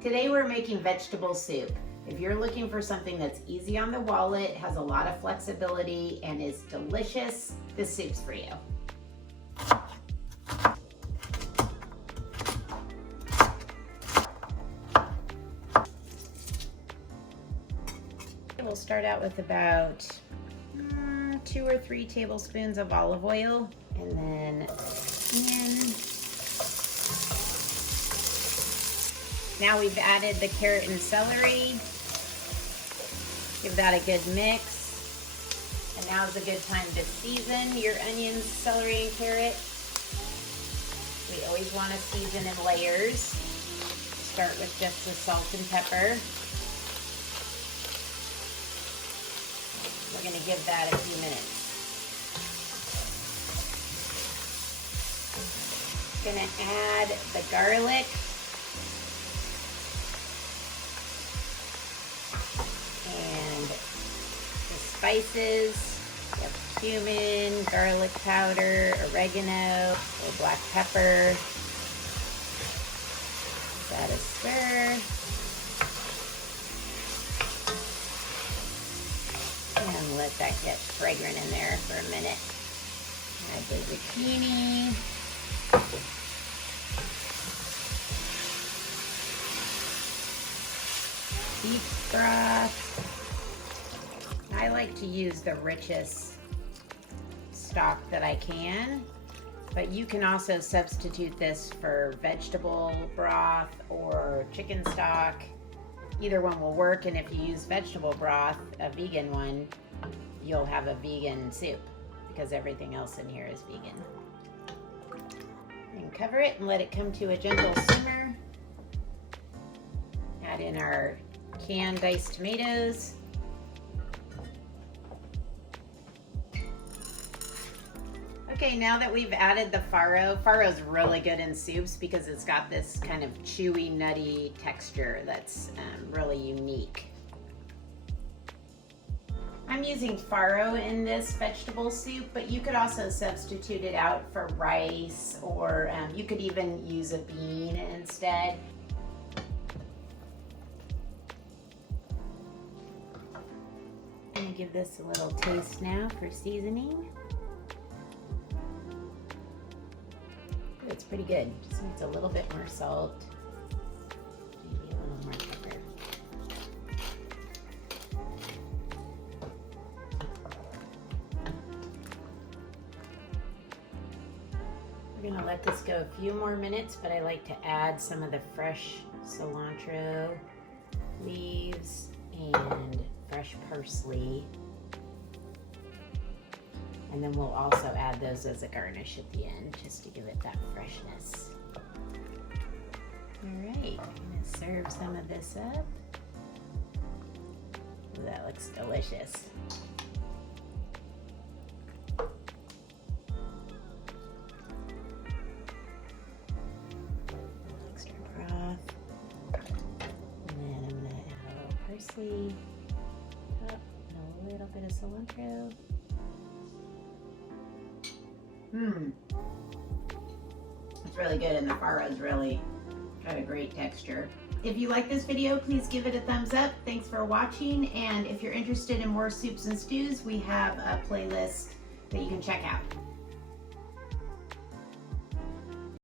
Today we're making vegetable soup. If you're looking for something that's easy on the wallet, has a lot of flexibility, and is delicious, this soup's for you. We'll start out with about 2 or 3 tablespoons of olive oil, and then now we've added the carrot and celery. Give that a good mix. And now is a good time to season your onions, celery, and carrot. We always want to season in layers. Start with just the salt and pepper. We're going to give that a few minutes. Going to add the garlic. And the spices. We have cumin, garlic powder, oregano, a little black pepper. Give that a stir. And let that get fragrant in there for a minute. Add the zucchini. Beef broth. I like to use the richest stock that I can, but you can also substitute this for vegetable broth or chicken stock. Either one will work, and if you use vegetable broth, a vegan one, you'll have a vegan soup because everything else in here is vegan. And cover it and let it come to a gentle simmer. Add in our canned diced tomatoes. Okay, now that we've added the Farro's really good in soups because it's got this kind of chewy, nutty texture that's really unique. I'm using Farro in this vegetable soup, but you could also substitute it out for rice, or you could even use a bean instead. I'm gonna give this a little taste now for seasoning. It's pretty good. Just needs a little bit more salt. Maybe a little more pepper. We're gonna let this go a few more minutes, but I like to add some of the fresh cilantro leaves and fresh parsley. And then we'll also add those as a garnish at the end, just to give it that freshness. All right, I'm gonna serve some of this up. Ooh, that looks delicious. Extra broth. And then I'm gonna add a little parsley. Oh, and a little bit of cilantro. It's really good, and the Farro's really got a great texture. If you like this video, please give it a thumbs up. Thanks for watching, and if you're interested in more soups and stews, we have a playlist that you can check out.